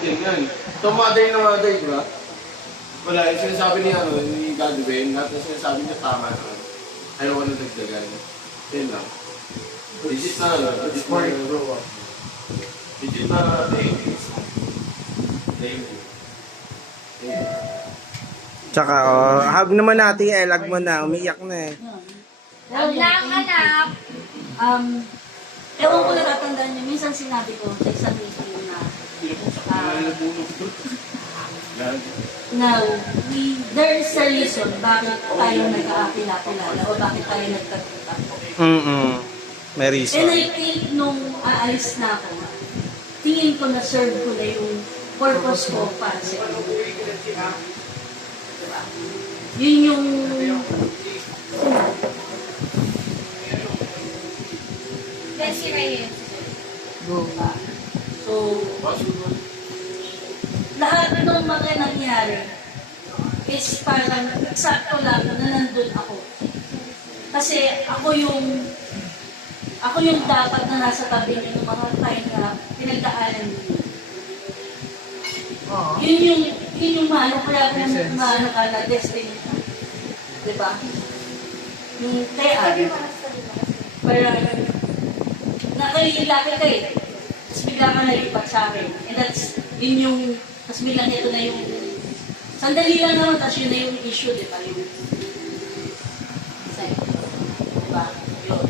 din yan. So, mother na mother, di ba? Wala, yung sinasabi niya, ni Godwin, lahat na sinasabi niya tama naman. Ayaw ko na dagdagan. Yun lang. Digit na, digit na, digit na, Tsaka, hug naman natin, lag mo na, umiyak na eh. Huwag lang, anak. Ewan ko natatandaan niyo, minsan sinabi ko sa isang meeting na there is a reason bakit tayo nag-aapila-pilala o bakit tayo nagkakita. May And reason. I think nung aalis na ako, tingin ko na serve ko na yung purpose ko para sa inyo. Diba? Yun yung Let's see right here. so lahat ng mga nangyari is parang sakto lang na nandun ako. Kasi ako yung dapat na nasa tabi niyo ng mga time na pinagdaanan niyo. Yun yung mahal, kaya ko yung mahal ka na destiny ka. Diba? Yung tean, parang nakalilaki ka eh. Tapos bigla ka nalipat sa akin. And that's, yun yung, tapos bigla ito na yung, sandali lang naman, tapos yun na yung issue, di ba? Yung, diba? Yun.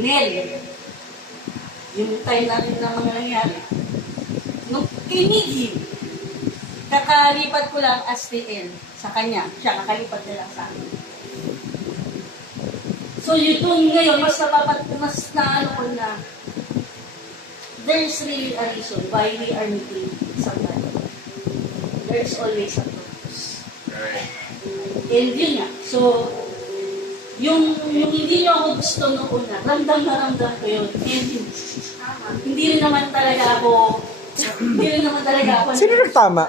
Nel, yung time natin na mga nangyari. Nung kinigi, kakalipat ko lang as TL sa kanya. Siya, kakalipat na lang sa akin. So, yun ngayon, mas naano ko na there's really a reason why we are meeting somebody. There's always a purpose. And yun nga. So, yung hindi nyo ako gusto nung una, ramdam na ramdam ko yun. And hindi rin naman talaga ako Sino nagtama?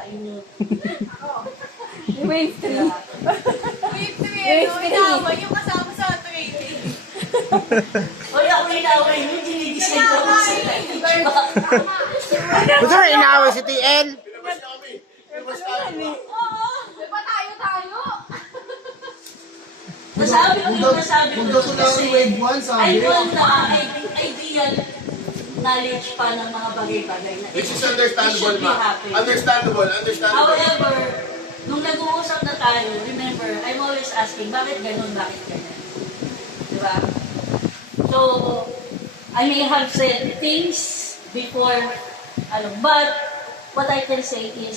Wave 3. Wave 3, inaaway yung kasama sa training. Oy, ako inaway nyo, dinidesign ko ako sa Gusto na inaaway si TL? Oo, diba tayo? Nasabi ko kasi wave 1, I want na ideal knowledge pa ng mga bagay-bagay na Which is it understandable, should be ma. happening. Understandable. However, nung nag-uusap na tayo, remember, I'm always asking, bakit ganun, bakit ganun? Diba? So, I may have said things before, but what I can say is,